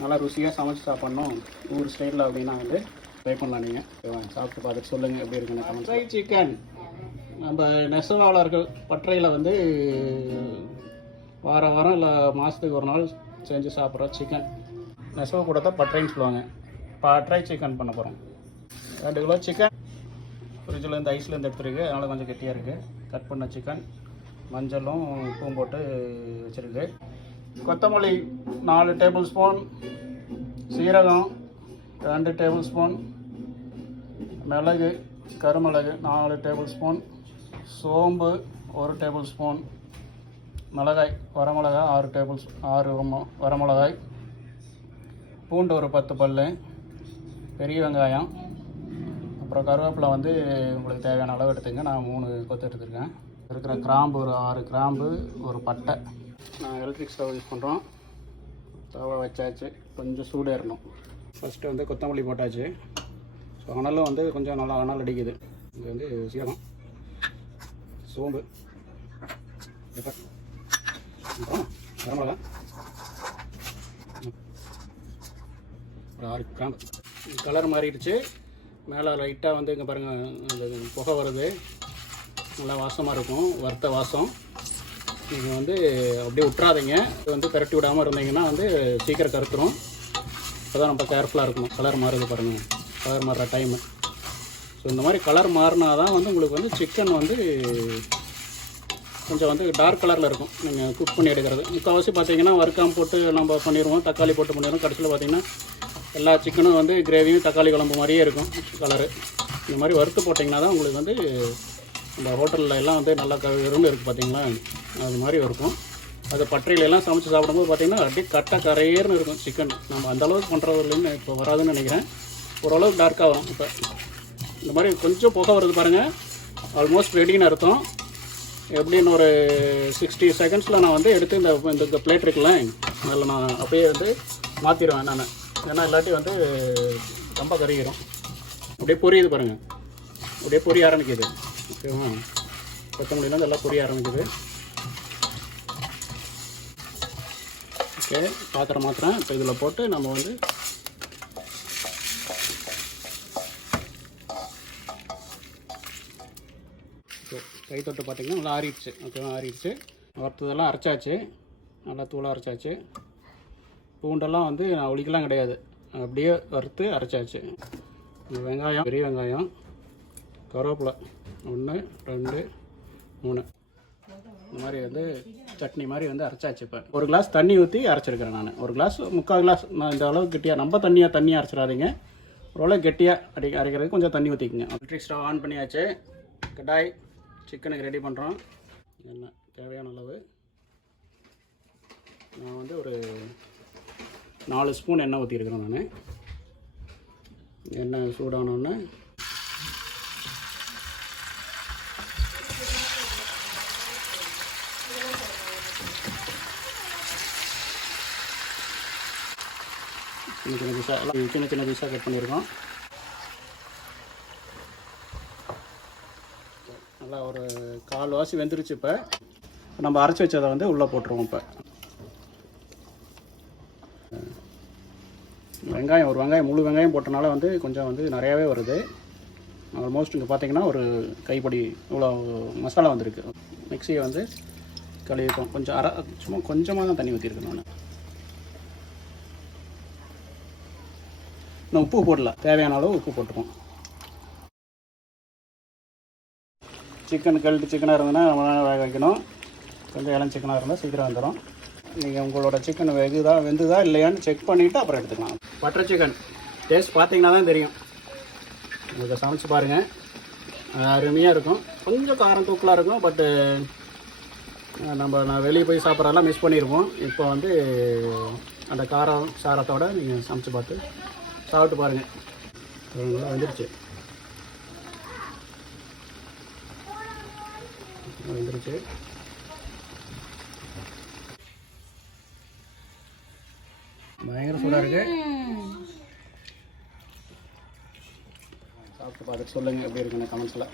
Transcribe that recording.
நல்லா ருசியாக சமைச்சு சாப்பிட்ணும் ஊர் ஸ்டைலில் அப்படின்னா வந்து ட்ரை பண்ணலாம். நீங்கள் சாப்பிட்டு பார்த்துட்டு சொல்லுங்கள் எப்படி இருக்குன்னு கமெண்ட். ஃப்ரை சிக்கன் நம்ம நெசவாளர்கள் பட்டறையில் வந்து வாரம் வாரம் இல்லை மாதத்துக்கு ஒரு நாள் செஞ்சு சாப்பிட்றோம் சிக்கன். நெசவு கூட தான் பட்டறைன்னு சொல்லுவாங்க. பட்டறை சிக்கன் பண்ண போகிறோம். 2 கிலோ சிக்கன் ஃப்ரிட்ஜிலேருந்து ஐஸ்லேருந்து எடுத்துருக்கு, அதனால் கொஞ்சம் கெட்டியாக இருக்குது. கட் பண்ண சிக்கன் மஞ்சளும் உப்பும் போட்டு வச்சுருக்கு. கொத்தமல்லி 4 டேபிள் ஸ்பூன், சீரகம் 2 டேபிள் ஸ்பூன், மிளகு கருமிளகு 4 டேபிள் ஸ்பூன், சோம்பு 1 டேபிள் ஸ்பூன், மிளகாய் வரமிளகாய் 6 வரமிளகாய், பூண்டு ஒரு 10 பல், பெரிய வெங்காயம், அப்புறம் கருவேப்பிலை வந்து உங்களுக்கு தேவையான அளவு எடுத்துங்க. நான் 3 கொத்து எடுத்துருக்கேன். இருக்கிற கிராம்பு ஒரு 6 கிராம்பு, ஒரு பட்டை. நான் எலக்ட்ரிக் ஸ்டவ் யூஸ் பண்ணுறோம். தவா வச்சாச்சு, கொஞ்சம் சூடு ஏறணும். ஃபஸ்ட்டு வந்து கொத்தமல்லி போட்டாச்சு. ஸோ அனலும் வந்து கொஞ்சம் நல்லா அனல் அடிக்குது. இது வந்து சீரகம், சோம்பு, அப்புறம் வரமிளகா, ஒரு 6 கிராம்பு. கலர் மாறிடுச்சு. மேலே லைட்டாக வந்து இங்கே பாருங்கள், அந்த புகை வருது, நல்லா வாசமாக இருக்கும், வறுத்த வாசம். நீங்கள் வந்து அப்படியே விட்றாதீங்க. இது வந்து பெரட்டி விடாமல் இருந்தீங்கன்னா வந்து சீக்கிரம் கருத்துரும். இப்போ தான் நம்ம கேர்ஃபுல்லாக இருக்கணும். கலர் மாறுது பாருங்கள், கலர் மாறுற டைமு. ஸோ இந்த மாதிரி கலர் மாறினா தான் வந்து உங்களுக்கு வந்து சிக்கன் வந்து கொஞ்சம் வந்து டார்க் கலரில் இருக்கும் நீங்கள் குக் பண்ணி எடுக்கிறது. முக்கால்வாசி பார்த்தீங்கன்னா வறுக்காமல் போட்டு நம்ம பண்ணிடுவோம், தக்காளி போட்டு பண்ணிடுவோம். கடைசியில் பார்த்தீங்கன்னா எல்லா சிக்கனும் வந்து கிரேவியும் தக்காளி குழம்பு மாதிரியே இருக்கும் கலரு. இந்த மாதிரி வறுத்து போட்டிங்கன்னா தான் உங்களுக்கு வந்து இந்த ஹோட்டலில் எல்லாம் வந்து நல்லா விரும்பு இருக்குது பார்த்தீங்களா, அது மாதிரி இருக்கும். அது பட்டறையிலெல்லாம் சமைச்சு சாப்பிடும்போது பார்த்திங்கன்னா அப்படியே கட்டை கரையேறுன்னு இருக்கும் சிக்கன். நம்ம அந்தளவுக்கு பண்ணுறதுலேருந்து இப்போ வராதுன்னு நினைக்கிறேன். ஓரளவுக்கு டார்க்காக வரும். இப்போ இந்த மாதிரி கொஞ்சம் புகை வருது பாருங்கள், ஆல்மோஸ்ட் ரெடின்னு அர்த்தம். எப்படின்னு ஒரு 60 செகண்ட்ஸில் நான் வந்து எடுத்து இந்த பிளேட் இருக்குல்ல, அதில் நான் அப்படியே வந்து மாற்றிடுவேன் நான். ஏன்னா இல்லாட்டி வந்து ரொம்ப கறிக்கிறோம். அப்படியே பொரியுது பாருங்கள், அப்படியே பொரிய ஆரம்பிக்குது. ஓகேவா, கொத்தமல்லிலாம் எல்லாம் பொரிய ஆரம்பிக்குது. ஓகே, பாத்திரம் மாத்திரம் இப்போ இதில் போட்டு நம்ம வந்து கை தொட்டு பார்த்திங்கன்னா நல்லா ஆறிடுச்சு. ஓகேவா, ஆறிடுச்சு. வறுத்ததெல்லாம் அரைச்சாச்சு, நல்லா தூளாக அரைச்சாச்சு. பூண்டெல்லாம் வந்து நான் ஒழிக்கலாம் கிடையாது, அப்படியே வறுத்து அரைச்சாச்சு. வெங்காயம், பெரிய வெங்காயம், கருவேப்பிலை 1 2 3 இந்த மாதிரி வந்து சட்னி மாதிரி வந்து அரைச்சாச்சு. இப்போ 1 கிளாஸ் தண்ணி ஊற்றி அரைச்சிருக்கிறேன் நான். 1 கிளாஸ் 3/4 கிளாஸ். நான் இந்த அளவுக்கு கெட்டியாக, நம்ம தண்ணியாக அரைச்சிடாதீங்க. ஓரளவு கெட்டியாக அரைக்கிறதுக்கு கொஞ்சம் தண்ணி ஊற்றிக்குங்க. எலக்ட்ரிக் ஸ்டவ் ஆன் பண்ணியாச்சு. கடாய் சிக்கனுக்கு ரெடி பண்ணுறோம். எண்ணெய் தேவையான அளவு. நான் வந்து ஒரு 4 ஸ்பூன் எண்ணெய் ஊற்றிருக்கிறேன் நான். எண்ணெய் சூடானோடனே சின்ன சின்ன பீஸாக கட் பண்ணியிருக்கோம். நல்லா ஒரு 1/4 வாசி வெந்துருச்சு. இப்போ நம்ம அரைச்சி வச்சதை வந்து உள்ளே போட்டுருவோம். இப்போ வெங்காயம், ஒரு வெங்காயம், முழு வெங்காயம் போட்டனால வந்து கொஞ்சம் வந்து நிறையாவே வருது. ஆல்மோஸ்ட் இங்கே பார்த்தீங்கன்னா ஒரு கைப்படி இவ்வளோ மசாலா வந்திருக்கு. மிக்சியை வந்து கழுவிப்போம். கொஞ்சம் சும்மா கொஞ்சமாக தான் தண்ணி ஊற்றிருக்கேன் நான். இன்னும் உப்பு போடல, தேவையான அளவு உப்பு போட்டுப்போம். சிக்கன் கல்ட்டு சிக்கனாக இருந்ததுன்னா ரொம்ப நேரம் வேக வைக்கணும். கொஞ்சம் இளம் சிக்கனாக இருந்தால் சீக்கிரம் வந்துடும். நீங்கள் உங்களோட சிக்கன் வெந்துதா இல்லையான்னு செக் பண்ணிவிட்டு அப்புறம் எடுத்துக்கலாம். பட்டர் சிக்கன் டேஸ்ட் பார்த்தீங்கன்னா தான் தெரியும். உங்களுக்கு சமைச்சு பாருங்கள், அருமையாக இருக்கும். கொஞ்சம் காரம் தூக்கலாக இருக்கும். பட்டு நான் வெளியே போய் சாப்பிட்றதெல்லாம் மிஸ் பண்ணியிருப்போம். இப்போ வந்து அந்த சாரத்தோடு நீங்கள் சமைச்சு பார்த்து சாப்பிட்டு பாருங்கள். வந்துருச்சு பயங்கர சூடாக இருக்குது. சாப்பிட்டு பார்த்துட்டு சொல்லுங்கள் எப்படி இருக்குன்னு கமெண்ட்ஸில்.